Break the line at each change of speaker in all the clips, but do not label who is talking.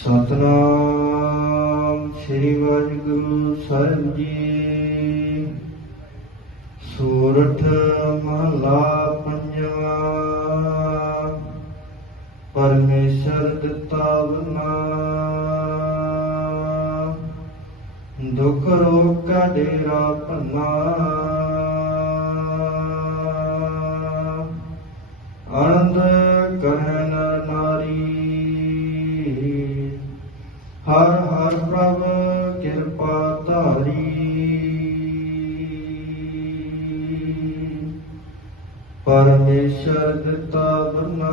ਸਤਨਾਮ ਸ੍ਰੀ ਵਾਹਿਗੁਰੂ ਸਾਹਿਬ ਜੀ। ਸੂਰਠ ਮਹਲਾ ਪੰਜਵਾ। ਪਰਮੇਸ਼ਰ ਦਿੱਤਾ ਬਨਾ। ਦੁਖ ਰੋਗ ਕਾ ਡੇਰਾ ਭੰਨਾ। ਆਨੰਦ ਕਰਨ ਹਰ ਹਰ ਪ੍ਰਭ ਕਿਰਪਾ ਧਾਰੀ। ਪਰਮੇਸ਼ਰ ਦਿੱਤਾ ਬਨਾ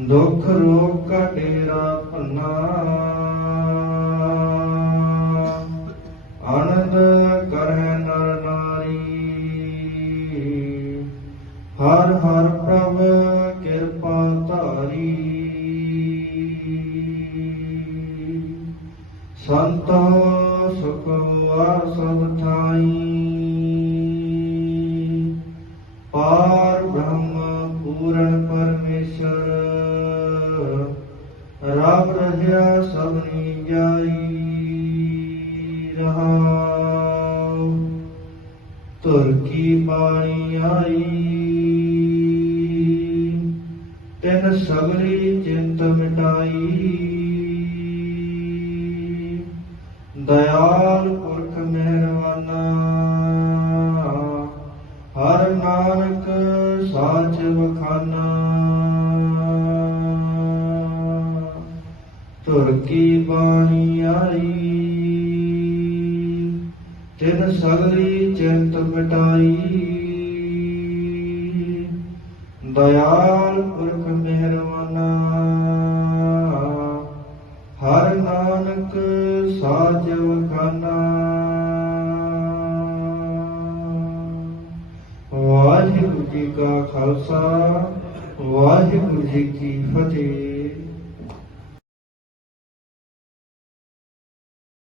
ਦੁਖ ਰੋਗ ਕਾ ਡੇਰਾ ਭੰਨਾ। ਆਨੰਦ ਕਰਹਿ ਨਰ ਨਾਰੀ। ਹਰ ਹਰ ਪ੍ਰਭ ਸੰਤੋ ਸੁਖ ਵਾਰ ਸਭ ਥਾਈ। ਪਾਰ ਬ੍ਰਹਮ ਪੂਰਨ ਪਰਮੇਸ਼ਰ, ਰੱਬ ਰਹਿਆ ਸਭਨੀ ਜਾਈ ਰਹਾਉ ਤੁਰ ਕੀ ਬਾਣੀ ਆਈ, ਤਿਨ ਸਗਲੀ ਚਿੰਤ ਦਿਆਲ ਪੁਰਖ ਮਿਹਰਵਾਨਾ ਹਰ ਨਾਨਕ ਸਾਚ ਵਖਾਨਾ ਤੁਰ ਕੀ ਬਾਣੀ ਆਈ, ਤਿਨ ਸਗਲੀ ਚਿੰਤ ਮਿਟਾਈ। ਦਇਆਲ ਪੁਰਖ ਮਿਹਰਵਾਨਾ ਹਰ ਨਾਨਕ ਸਾਜ ਵਖਾਨਾ ਵਾਹਿਗੁਰੂ ਜੀ ਕਾ ਖਾਲਸਾ ਵਾਹਿਗੁਰੂ ਜੀ ਕੀ ਫਤਿਹ।